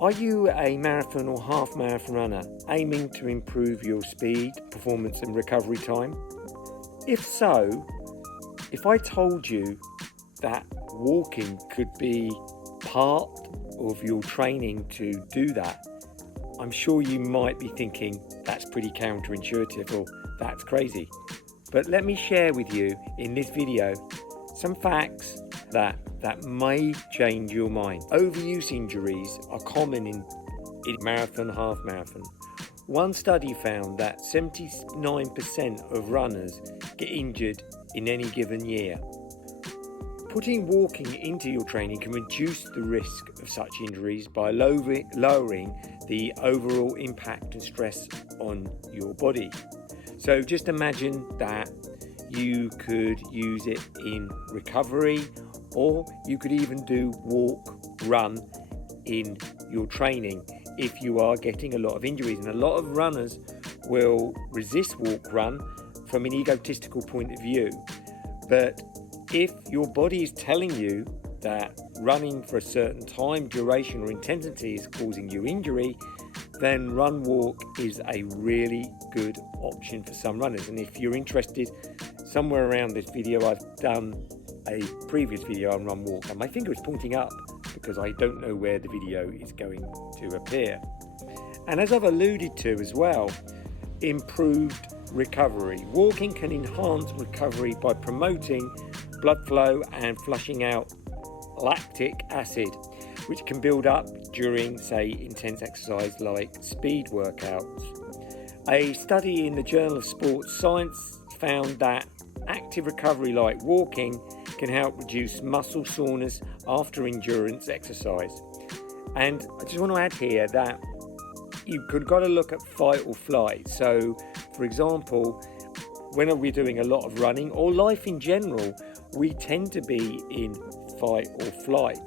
Are you a marathon or half marathon runner aiming to improve your speed, performance and recovery time? If so, if I told you that walking could be part of your training to do that, I'm sure you might be thinking that's pretty counterintuitive or that's crazy. But let me share with you in this video some facts that may change your mind. Overuse injuries are common in marathon, half marathon. One study found that 79% of runners get injured in any given year. Putting walking into your training can reduce the risk of such injuries by lowering the overall impact and stress on your body. So just imagine that you could use it in recovery, or you could even do walk, run in your training if you are getting a lot of injuries. And a lot of runners will resist walk, run from an egotistical point of view. But if your body is telling you that running for a certain time, duration or intensity is causing you injury, then run walk is a really good option for some runners. And if you're interested, somewhere around this video I've done a previous video on run walk, and my finger is pointing up because I don't know where the video is going to appear. And as I've alluded to as well, improved recovery. Walking can enhance recovery by promoting blood flow and flushing out lactic acid, which can build up during, say, intense exercise like speed workouts. A study in the Journal of Sports Science found that active recovery like walking can help reduce muscle soreness after endurance exercise. And I just want to add here that you've got to look at fight or flight. So, for example, when we're doing a lot of running or life in general, we tend to be in fight or flight.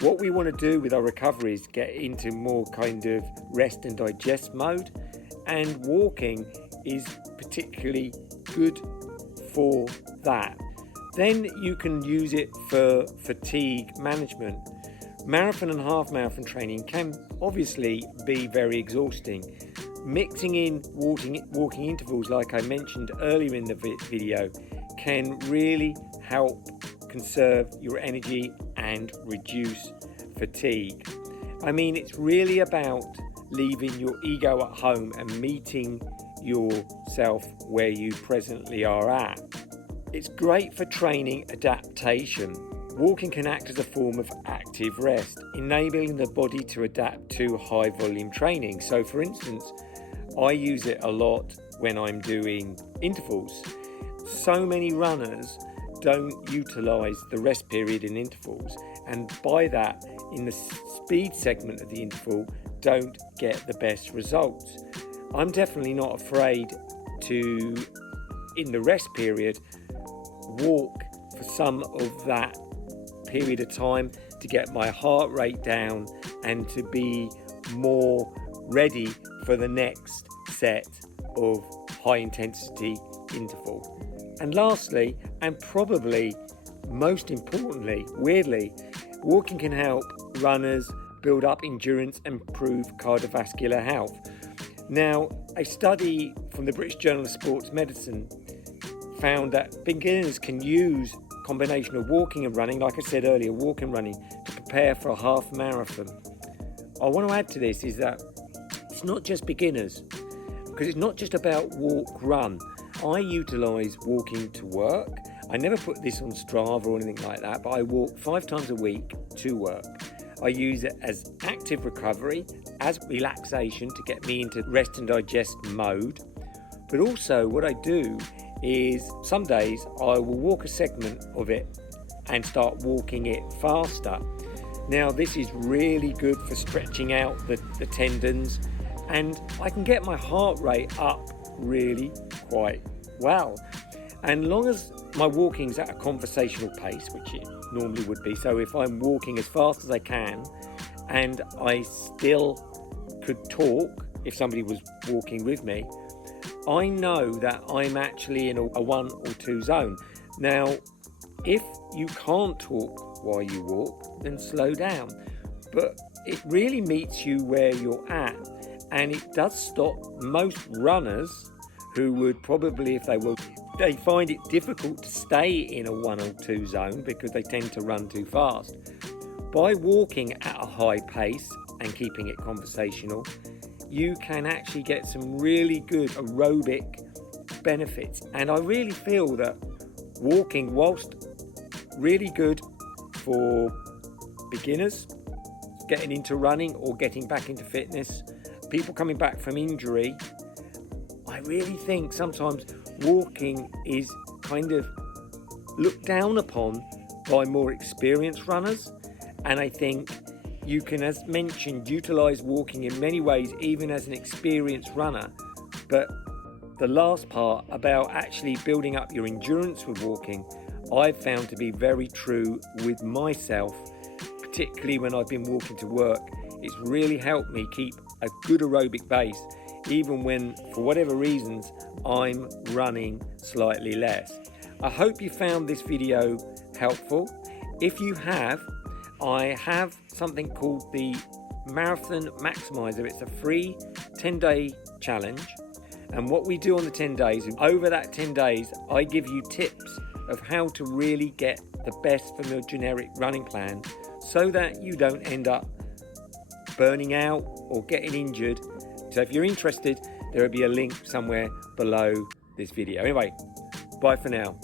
What we want to do with our recovery is get into more kind of rest and digest mode, and walking is particularly good for that. Then you can use it for fatigue management. Marathon and half marathon training can obviously be very exhausting. Mixing in walking intervals, like I mentioned earlier in the video, can really help conserve your energy and reduce fatigue. I mean, it's really about leaving your ego at home and meeting yourself where you presently are at. It's great for training adaptation. Walking can act as a form of active rest, enabling the body to adapt to high volume training. So for instance, I use it a lot when I'm doing intervals. So many runners don't utilize the rest period in intervals, and by that, in the speed segment of the interval, don't get the best results. I'm definitely not afraid to, in the rest period, walk for some of that period of time to get my heart rate down and to be more ready for the next set of high intensity interval. And lastly, and probably most importantly, weirdly, walking can help runners build up endurance and improve cardiovascular health. Now, a study from the British Journal of Sports Medicine found that beginners can use a combination of walking and running, like I said earlier, walk and running, to prepare for a half marathon. I want to add to this is that it's not just beginners, because it's not just about walk, run. I utilise walking to work. I never put this on Strava or anything like that, but I walk 5 times a week to work. I use it as active recovery, as relaxation to get me into rest and digest mode. But also what I do is some days I will walk a segment of it and start walking it faster. Now this is really good for stretching out the tendons, and I can get my heart rate up really quite well. And long as my walking's at a conversational pace, which it normally would be, so if I'm walking as fast as I can and I still could talk if somebody was walking with me, I know that I'm actually in a 1 or 2 zone. Now, if you can't talk while you walk, then slow down. But it really meets you where you're at, and it does stop most runners who would probably, if they find it difficult to stay in a 1 or 2 zone because they tend to run too fast. By walking at a high pace and keeping it conversational, you can actually get some really good aerobic benefits. And I really feel that walking, whilst really good for beginners getting into running or getting back into fitness, people coming back from injury, I really think sometimes walking is kind of looked down upon by more experienced runners. And I think you can, as mentioned, utilize walking in many ways, even as an experienced runner. But the last part about actually building up your endurance with walking, I've found to be very true with myself, particularly when I've been walking to work. It's really helped me keep a good aerobic base, even when, for whatever reasons, I'm running slightly less. I hope you found this video helpful. If you have, I have something called the Marathon Maximiser. It's a free 10-day challenge. And what we do on the 10 days, over that 10 days, I give you tips of how to really get the best from your generic running plan so that you don't end up burning out or getting injured. So if you're interested, there will be a link somewhere below this video. Anyway, bye for now.